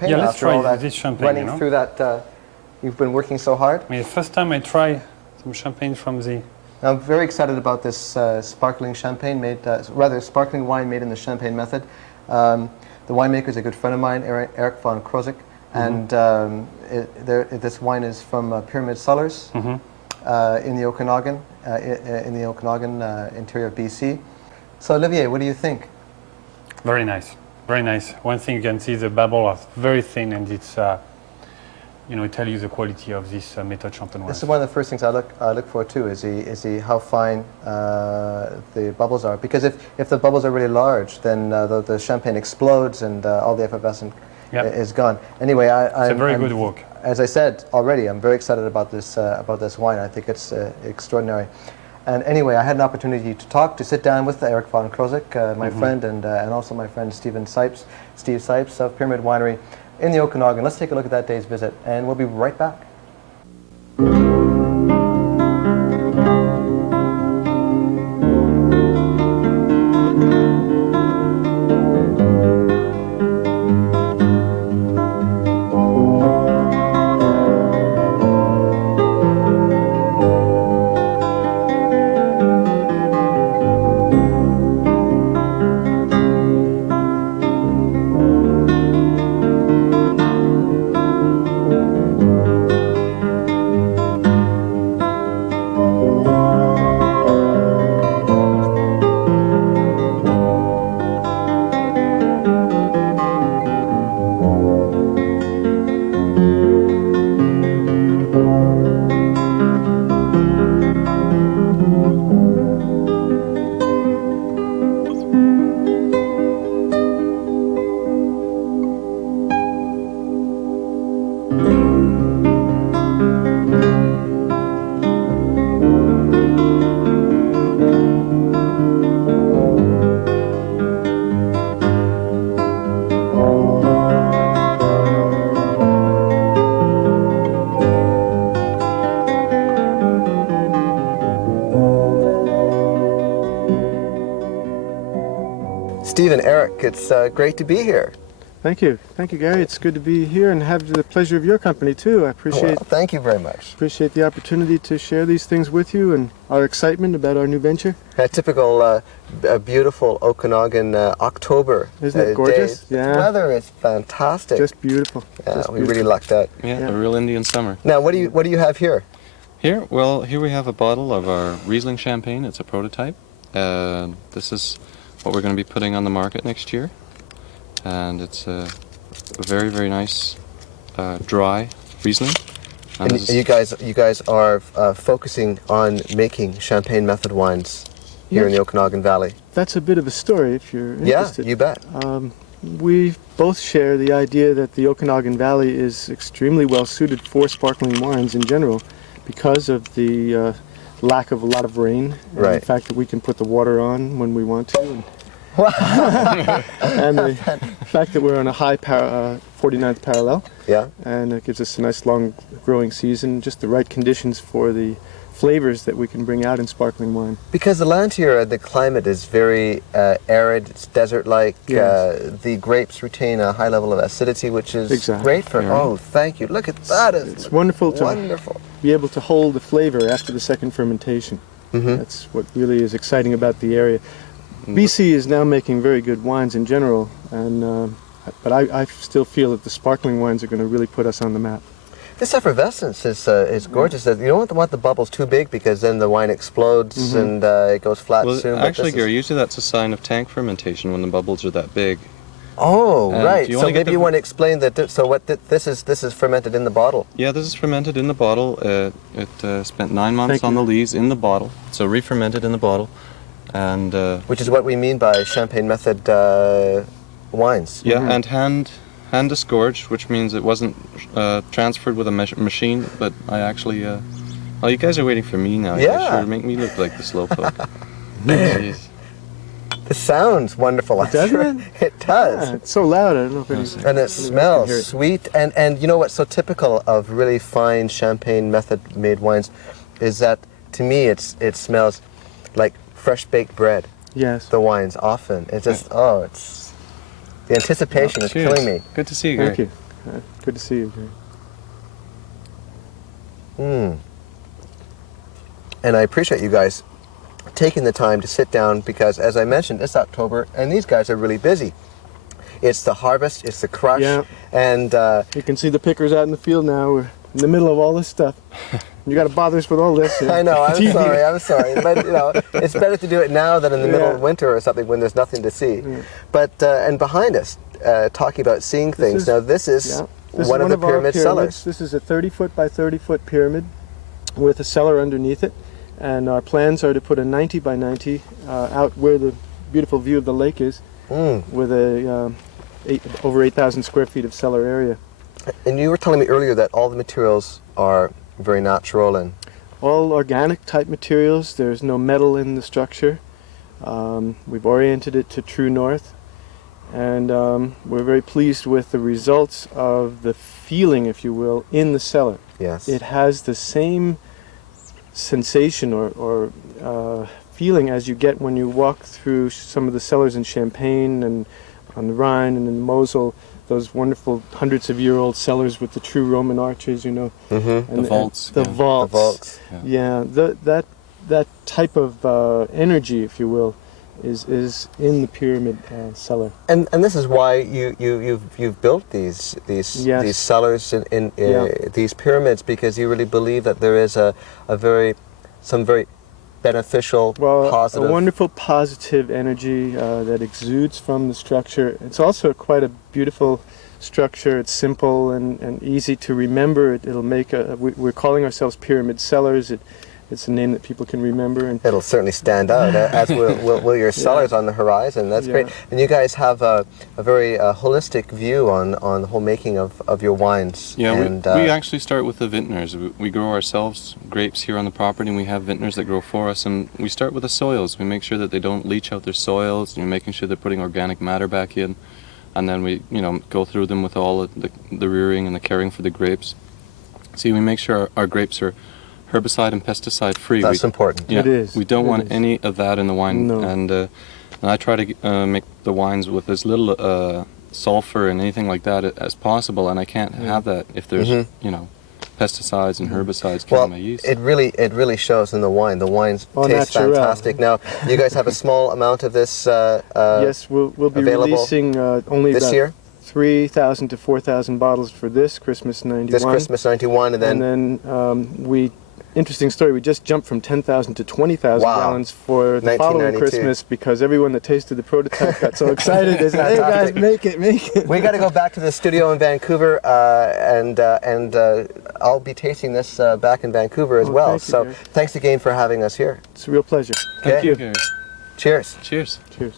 champagne. Yeah, let's after all try that this champagne. running through that, you've been working so hard. I mean, the first time I try some champagne from the... I'm very excited about this sparkling champagne made, rather sparkling wine made in the champagne method. The winemaker is a good friend of mine, Eric von Krosigk, and this wine is from Pyramid Cellars in the Okanagan, interior of BC. So Olivier, what do you think? Very nice, very nice. One thing you can see, the bubble are very thin, and it's, it tells you the quality of this method champagne wine. This is one of the first things I look for too. Is how fine the bubbles are. Because if the bubbles are really large, then the champagne explodes and all the effervescence is gone. Anyway, it's a very good work. As I said already, I'm very excited about this wine. I think it's extraordinary. And anyway, I had an opportunity to sit down with Eric von Krosigk, my friend, and also my friend Stephen Cipes, Steve Cipes of Pyramid Winery in the Okanagan. Let's take a look at that day's visit, and we'll be right back. Stephen, Eric, it's great to be here. Thank you, Gary. It's good to be here and have the pleasure of your company too. I appreciate. Well, thank you very much. Appreciate the opportunity to share these things with you and our excitement about our new venture. A typical, beautiful Okanagan October. Isn't it gorgeous? Day. Yeah. The weather is fantastic. Just beautiful. Yeah, Just we beautiful. really lucked out. Yeah, a real Indian summer. Now, what do you have here? Here we have a bottle of our Riesling champagne. It's a prototype. This is what we're going to be putting on the market next year, and it's a very, very nice dry Riesling. And you guys are focusing on making champagne method wines here in the Okanagan Valley. That's a bit of a story if you're interested. Yeah, you bet. We both share the idea that the Okanagan Valley is extremely well suited for sparkling wines in general because of the lack of a lot of rain, and the fact that we can put the water on when we want to, and, and the fact that we're on a high 49th parallel, and it gives us a nice long growing season, just the right conditions for the flavors that we can bring out in sparkling wine. Because the land here, the climate is very arid, it's desert-like. Yes. The grapes retain a high level of acidity, which is great for. Yeah. Oh, thank you! Look at that! It's wonderful to be able to hold the flavor after the second fermentation. That's what really is exciting about the area. BC is now making very good wines in general, and but I still feel that the sparkling wines are going to really put us on the map. This effervescence is gorgeous. You don't want the bubbles too big because then the wine explodes and it goes flat soon. Well, actually, Gary, usually that's a sign of tank fermentation when the bubbles are that big. Oh, And right. you So only get maybe you want to explain that. So what this is fermented in the bottle. Yeah, this is fermented in the bottle. It spent 9 months on the lees in the bottle, so re-fermented in the bottle, and which is what we mean by champagne method wines. Yeah, and hand disgorged, which means it wasn't transferred with a machine, but I actually. Oh, you guys are waiting for me now. Yeah. You sure make me look like the slowpoke. Jeez. It sounds wonderful. Doesn't it? It does. Yeah, it's so loud. I don't know if anything. And it smells sweet. And you know what's so typical of really fine champagne method made wines is that to me it smells like fresh baked bread. Yes. The wines often. It's just it's the anticipation is killing me. Good to see you, Gary. Thank you. Good to see you, Jerry. And I appreciate you guys taking the time to sit down because, as I mentioned, it's October and these guys are really busy. It's the harvest, it's the crush, Yeah. and You can see the pickers out in the field now. We're in the middle of all this stuff. You got to bother us with all this. I know, I'm sorry, but you know, it's better to do it now than in the middle of winter or something when there's nothing to see. Yeah. But and behind us, talking about seeing things. Now this is one of the Pyramid Cellars. This is a 30-foot by 30-foot pyramid with a cellar underneath it, and our plans are to put a 90 by 90 out where the beautiful view of the lake is, with a over 8,000 square feet of cellar area. And you were telling me earlier that all the materials are very natural and all organic type materials. There's no metal in the structure. We've oriented it to true north, and we're very pleased with the results of the feeling, if you will, in the cellar. yes. It has the same sensation or feeling as you get when you walk through some of the cellars in Champagne and on the Rhine and in the Mosel, those wonderful hundreds-of-year-old cellars with the true Roman arches, you know. Mm-hmm. And The vaults. The Yeah. vaults. The vaults. Yeah, that type of energy, if you will, is in the pyramid cellar. And this is why you've built these Yes. cellars in Yeah. these pyramids, because you really believe that there is some very beneficial, Well, positive. a wonderful positive energy that exudes from the structure. It's also quite a beautiful structure. It's simple and easy to remember. It'll make we're calling ourselves Pyramid Cellars. It's a name that people can remember. And It'll certainly stand out, as will your cellars on the horizon. That's Yeah. great. And you guys have a very holistic view on the whole making of your wines. Yeah, and, we actually start with the vintners. We grow ourselves grapes here on the property, and we have vintners that grow for us. And we start with the soils. We make sure that they don't leach out their soils, and making sure they're putting organic matter back in. And then we, go through them with all of the rearing and the caring for the grapes. See, we make sure our grapes are herbicide and pesticide free. That's important. Yeah, It is. we don't It want is. any of that in the wine. No. And I try to make the wines with as little sulfur and anything like that as possible, and I can't have that if there's pesticides and herbicides killing Well, my yeast. it really shows in the wine. The wines Au taste naturel. fantastic. Now, you guys have a small amount of this yes, we'll be available releasing only this about year? 3,000 to 4,000 bottles for this Christmas '91. This Christmas '91, and then And then interesting story, we just jumped from 10,000 to 20,000 Wow. gallons for the following 1992. Christmas because everyone that tasted the prototype got so excited. They said, hey guys, make it. we got to go back to the studio in Vancouver, and I'll be tasting this back in Vancouver as Oh, well. thank you, So Gary. thanks again for having us here. It's a real pleasure. Okay. Thank you. Okay. Cheers. Cheers. Cheers.